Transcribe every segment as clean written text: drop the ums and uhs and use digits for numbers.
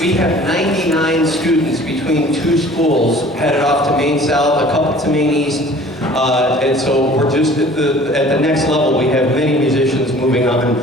We have 99 students between two schools headed off to Maine South, a couple to Maine East. And so we're just at the next level. We have many musicians moving on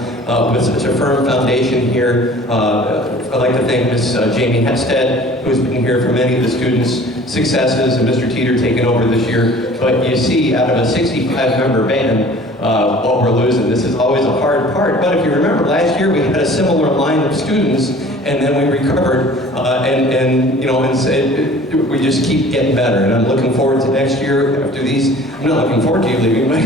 with such a firm foundation here. I'd like to thank Ms. Jamie Hested, who's been here for many of the students' successes, and Mr. Teeter taking over this year. But you see, out of a 65-member band, what we're losing. This is always a hard part. But if you remember, last year we had a similar line of students, and then we recovered, and you know, and we just keep getting better. And I'm looking forward to next year. After these, I'm not looking forward to you leaving, but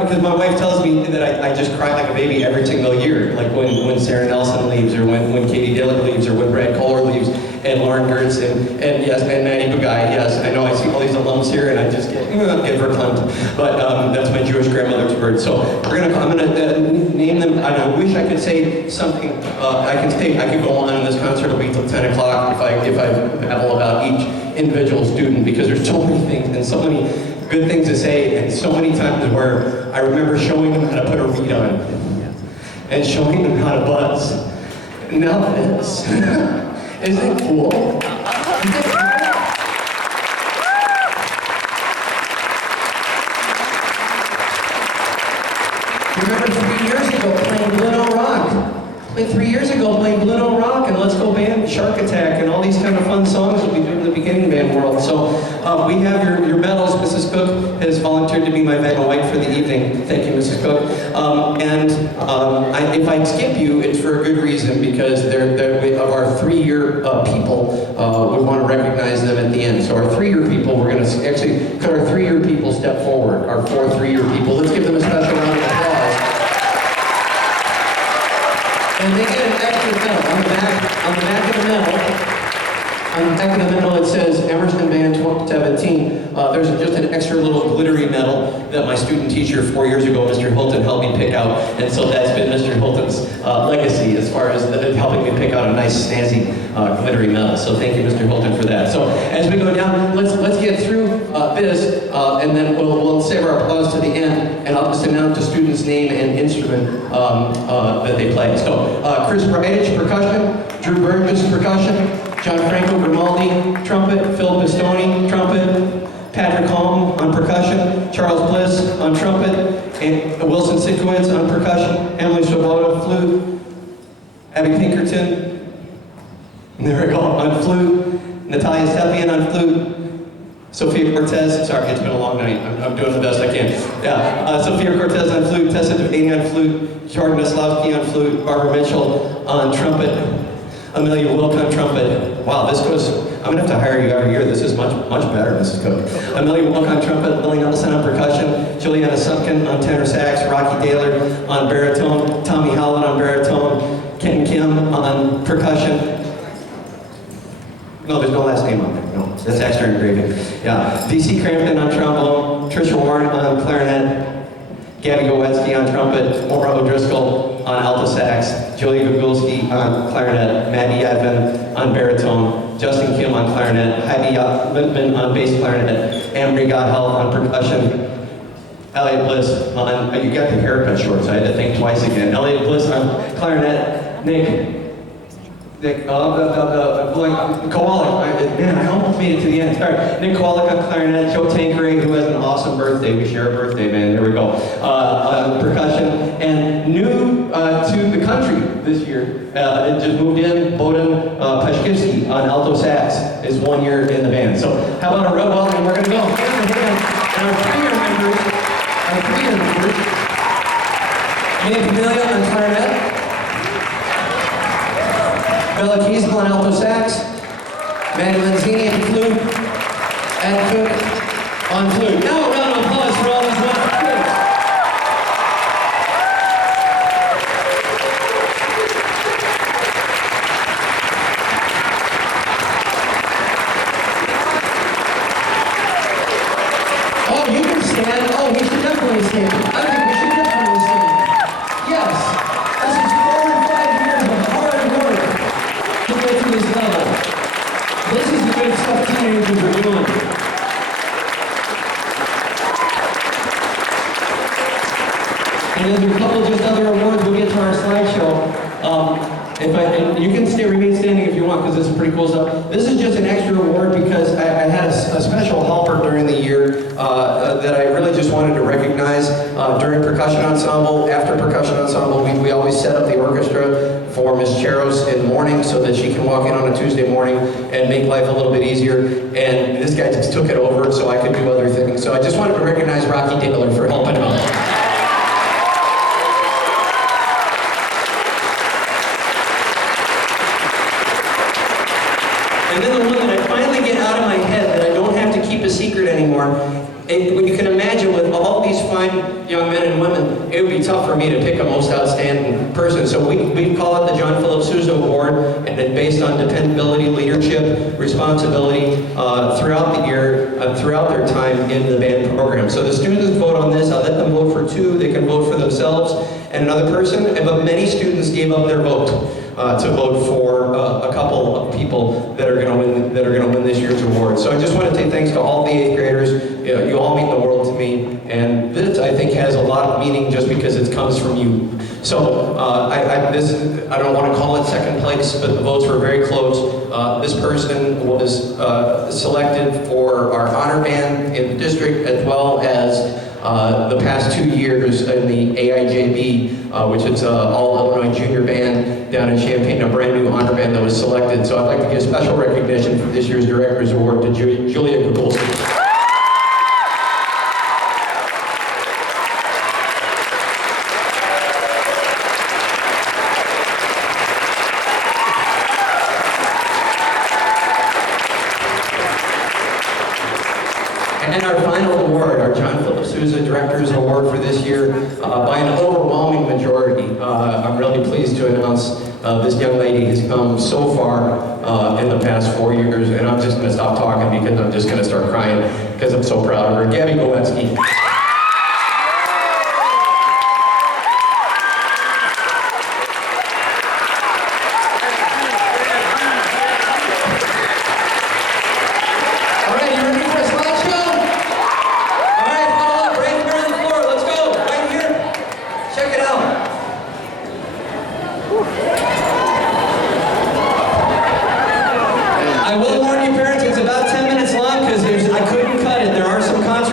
because my wife tells me that I just cry like a baby every single year, like when Sarah Nelson leaves, or when Katie Dillon leaves, or when Brad Kohler leaves, and Lauren Gertz, and yes, and Maddie Bagay. Yes, I know I see all these alums here, and I just get verklempt. But that's my Jewish grandmother's word. So I'm gonna name them. And I wish I could say something. I could go on, and this concert will be till 10 o'clock if I babble about each individual student, because there's so many things and so many good things to say, and so many times where I remember showing them how to put a reed on, and showing them how to buzz. And now this. Isn't it cool? Remember 3 years ago playing Blue Rock? Like 3 years ago playing Blue Rock and Let's Go Band, Shark Attack, and all these kind of fun songs that we do in the beginning band world. So we have your medals. Mrs. Cook has volunteered to be my Van White for the evening. Thank you, Mrs. Cook. If I skip you, it's for a good reason, because of our 3-year people, we want to recognize them at the end. So our 3-year people, we're going to actually, could our 3-year people step forward, our 4 3-year people. Let's give them a special round of applause. And they get an extra medal. On the back of the medal, on the back of the medal it says Emerson Band 2017. There's just an extra little glittery medal that my student teacher 4 years ago, Mr. Hilton, helped me pick out. And so that's been Mr. Hilton's legacy as far as helping me pick out a nice, snazzy, glittery medal. So thank you, Mr. Hilton, for that. So as we go down, let's get through this, and then we'll save our applause to the end, and I'll just announce the student's name and instrument that they play. So Chris Bridich, percussion; Drew Burgess, percussion; John Franco Grimaldi, trumpet; Phil Pistoni, trumpet; Patrick Holm on percussion; Charles Bliss on trumpet; and Wilson Sikowitz on percussion; Emily Swoboda, flute; Abby Pinkerton, there we go, on flute; Natalia Stepien on flute; Sophia Cortez, sorry, it's been a long night. I'm doing the best I can. Yeah, Sophia Cortez on flute; Tessa Devaney on flute; Jordan Oslowski on flute; Barbara Mitchell on trumpet; Amelia Wilk on trumpet. Wow, this goes, I'm gonna have to hire you every year. This is much better, Mrs. Cook. Amelia Wilk on trumpet; Lily Nelson on percussion; Juliana Sumpkin on tenor sax; Rocky Daler on baritone; Tommy Howland on baritone; Ken Kim on percussion. No, there's no last name on there. No, that's extra engraving. Yeah, D.C. Crampton on trombone; Trisha Warren on clarinet; Gabby Gowetsky on trumpet; Maura O'Driscoll on alto sax; Julie Gugulski on clarinet; Maddie Yadvin on baritone; Justin Kim on clarinet; Heidi Lindman on bass clarinet; Amory Godhealth on percussion; Elliot Bliss on, you got the haircut short, so I had to think twice again. Elliot Bliss on clarinet; Nick Kowalik, man, I almost made it to the end. Sorry. Nick Kowalik on clarinet; Joe Tankeray, who has an awesome birthday. We share a birthday, man. There we go. On percussion. And new to the country this year, it just moved in, Boden Pashkivsky on alto sax is 1 year in the band. So how about a real welcome? We're going to go hand to hand. And our 3-year members, Nate Camellia on clarinet; Bella Kiesel on alto sax; Maddie Lenzini on flute; Ed Cook on flute. Now a round of applause for all these wonderful kids. Oh, you can stand. Oh, we should definitely stand. I think we should definitely stand. Yes, this is 4 and 5 years of hard work to get to this level. This is the good stuff teenagers are doing. And then a couple just other awards, we'll get to our slideshow. If and you can remain standing if you want, because this is pretty cool stuff. This is just an extra award because I had a special helper during the year that I really just wanted to recognize during percussion ensemble. After percussion ensemble, we always set up the orchestra for Miss Cheros in the morning so that she can walk in on a Tuesday morning and make life a little bit easier. And this guy just took it over so I could do other things. So I just wanted to recognize Rocky Taylor for helping out. And then the one that I finally get out of my head that I don't have to keep a secret anymore, and when you can imagine with all these fine young men and women, it would be tough for me to pick a most outstanding person. So we call it the John Philip Sousa Award, and it's based on dependability, leadership, responsibility throughout the year, throughout their time in the band program. So the students vote on this. I'll let them vote for two. They can vote for themselves and another person, but many students gave up their vote to vote for a couple of people that are going to win this year's award. So I just want to say thanks to all the 8th graders. You all mean the world to me, and this I think has a lot of meaning just because it comes from you. So I don't want to call it second place, but the votes were very close. This person was selected for our honor band in the district, as well as the past 2 years in the AIJB, which is all Illinois junior band down in Champaign, a brand new honor band that was selected. So I'd like to give special recognition for this year's Director's Award to Julia Gugolski. And our final award, our John Philip Sousa Director's Award for this year, by an overwhelming majority. I'm really pleased to announce this young lady has come so far in the past 4 years, and I'm just going to stop talking because I'm just going to start crying because I'm so proud of her. Gabby Gowetsky.